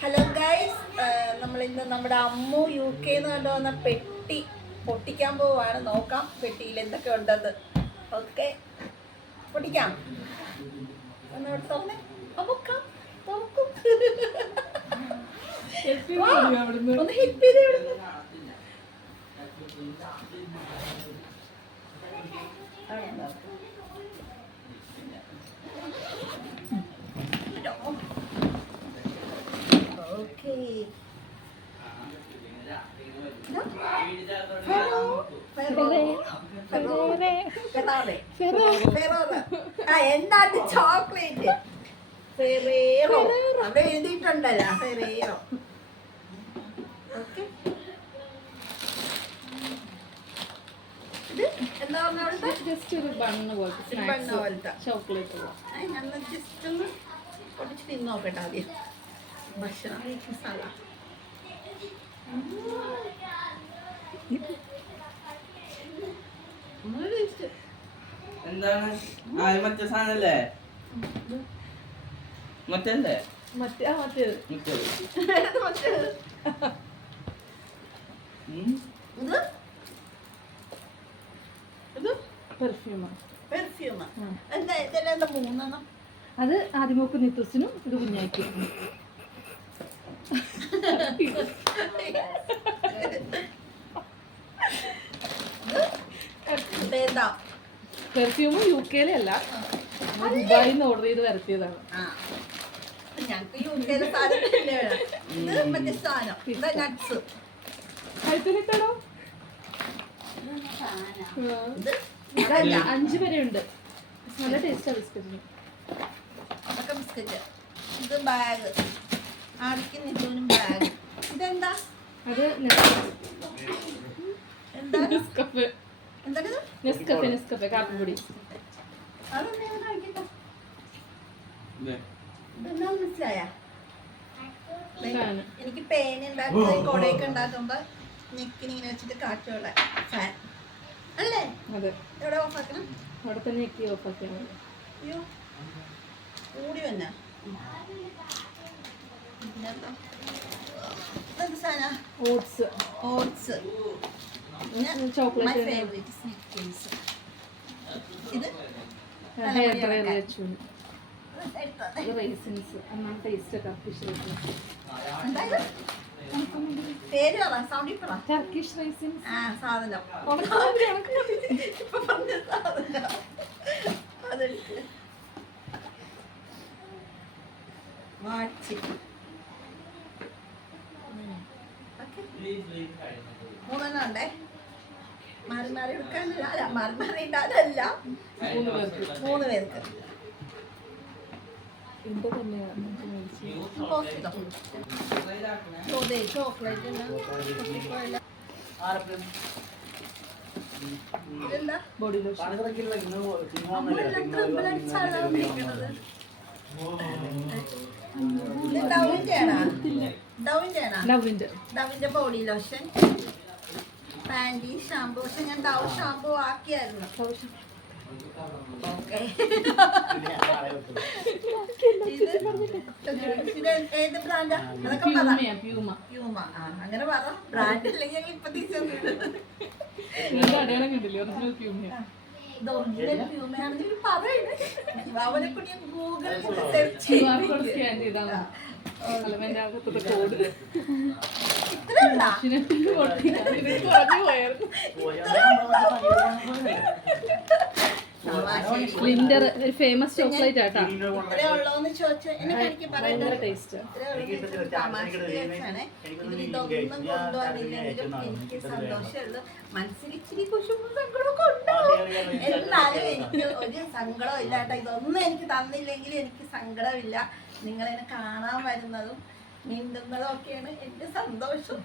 Hello guys നമ്മൾ ഇന്ന് നമ്മുടെ അമ്മു യു കെ എന്ന് കൊണ്ടുവന്ന പെട്ടി പൊട്ടിക്കാൻ പോവാണ്. നോക്കാം പെട്ടിയിൽ എന്തൊക്കെ ഉണ്ടെന്ന്. ഓക്കെ പൊട്ടിക്കാം. ഒന്നോട് വാ, ഒന്ന് ഹെൽപ്പ് ചെയ്ത് ആ എന്താണ് ചോക്ലേറ്റ്? ഫെറേറോ. അവിടെ എഴുതിയിട്ടുണ്ടല്ലോ ഫെറേറോ. ഓക്കെ. ഇത് എന്താ പറഞ്ഞ അവിടുത്തെ? ജസ്റ്റ് ഒരു ബണ്ണ് പോലത്തെ ഒരു ബണ്ണ് പോലത്തെ. ചോക്ലേറ്റ് ഞങ്ങൾ ജസ്റ്റ് ഒന്ന് പൊടിച്ച് തിന്ന് നോക്കട്ടെ ആദ്യം. ഭക്ഷണം. സ്ഥലം എന്താണ്? മറ്റേ സാധനല്ലേ? മറ്റല്ലേ? മറ്റേ മറ്റേത്. മറ്റേത്. ഇത്? ഇത്? പെർഫ്യൂമാണ് പെർഫ്യൂം എന്താ ഇതെല്ലാം എന്താ മൂന്നെണ്ണം? അത് ആദ്യമൊക്കെ നിത്തുസിനും ഇത് കുഞ്ഞാക്കി. ഇതേതാ പെർഫ്യൂം യു കെയിലെ അല്ല. ദുബായിൽ നിന്ന് ഓർഡർ ചെയ്ത് വരുത്തിയതാണ്. ആ. ഞങ്ങക്ക് യു കെയിലെ സാധനം തന്നെ വേണം. ഇത് മറ്റേ സാധനം. ഇതാ നട്ട്സ് കഴുത്തിലിട്ടടോ? അഞ്ച് വരെ ഉണ്ട് നല്ല ടേസ്റ്റാ ബിസ്ക്കറ്റിന് അതൊക്കെ ബിസ്ക്കറ്റ് ഇത് ബാഗ് ആർക്കും ബാഗ് ഇതെന്താ? അത് എന്താ നെസ്കഫെ എന്തൊക്കെ നെസ്കഫെ നെസ്കഫെ കാപ്പിപ്പൊടി എനിക്ക് പേന ഉണ്ടാക്കുന്ന കൊടയൊക്കെ ഉണ്ടാക്കുമ്പോ നെക്കിന് ഇങ്ങനെ വെച്ചിട്ട് കാറ്റുള്ള ഫാൻ അല്ലേ? അതെ. എവിടെ ഓഫാക്കണം അവിടെ തന്നെ എത്തി ഓഫാക്കിയാൽ മതി. അയ്യോ. കൂടി വന്ന? Oats oats my chocolate favourite Snickers ഇത്? പേര് പറ സൗണ്ടിൽ പറ. ടർക്കിഷ് റൈസിൻസ് ആ സാധനം. ഇപ്പൊ പറഞ്ഞ സാധനം. Watch okay. മൂന്നെണ്ണം ഉണ്ടേ? മാറി മാറി എടുക്കാനല്ല. അല്ല മാറി മാറി ഇടാനല്ല. മൂന്ന് പേർക്ക് ചോക്ലേറ്റ് ഇതെന്താ? ബോഡി ലോഷൻ ലവിന്റെ ഡവിന്റെ ബോഡി ലോഷൻ. പാന്റി ഷാമ്പു പക്ഷെ ഞാൻ ഡൗ ഷാമ്പു ആക്കിയായിരുന്നു. ഏത് ബ്രാൻഡാ അതൊക്കെ പറ. പ്യൂമ. ആ അങ്ങനെ പറ. ബ്രാൻഡ് ഇല്ലെങ്കിൽ ഞങ്ങൾ ഇപ്പൊ തിരിച്ചു ഇത് ഒറിജിനൽ പ്യൂമയാണെങ്കിൽ പറയുന്നത് അവനെ കൂടി ഗൂഗിളിൽ സെർച്ച് ചെയ്ത് സ്കാൻ സ്പ്ലിൻഡർ ഒരു ഫേമസ് ചോക്ലേറ്റ് ആട്ടാ. ഭയങ്കര ടേസ്റ്റ് എനിക്ക് സന്തോഷമുള്ളൂ മനസ്സിൽ ഇച്ചിരി കുശുമ്പും സങ്കടമൊക്കെ ഉണ്ടാവും എന്നാലും എനിക്ക് ഒരു സങ്കടവും ഇല്ല കേട്ടോ. ഇതൊന്നും എനിക്ക് തന്നില്ലെങ്കിൽ എനിക്ക് സങ്കടമില്ല. നിങ്ങളെന്നെ കാണാൻ വരുന്നതും മിണ്ടുന്നതും ഒക്കെയാണ് എന്റെ സന്തോഷം.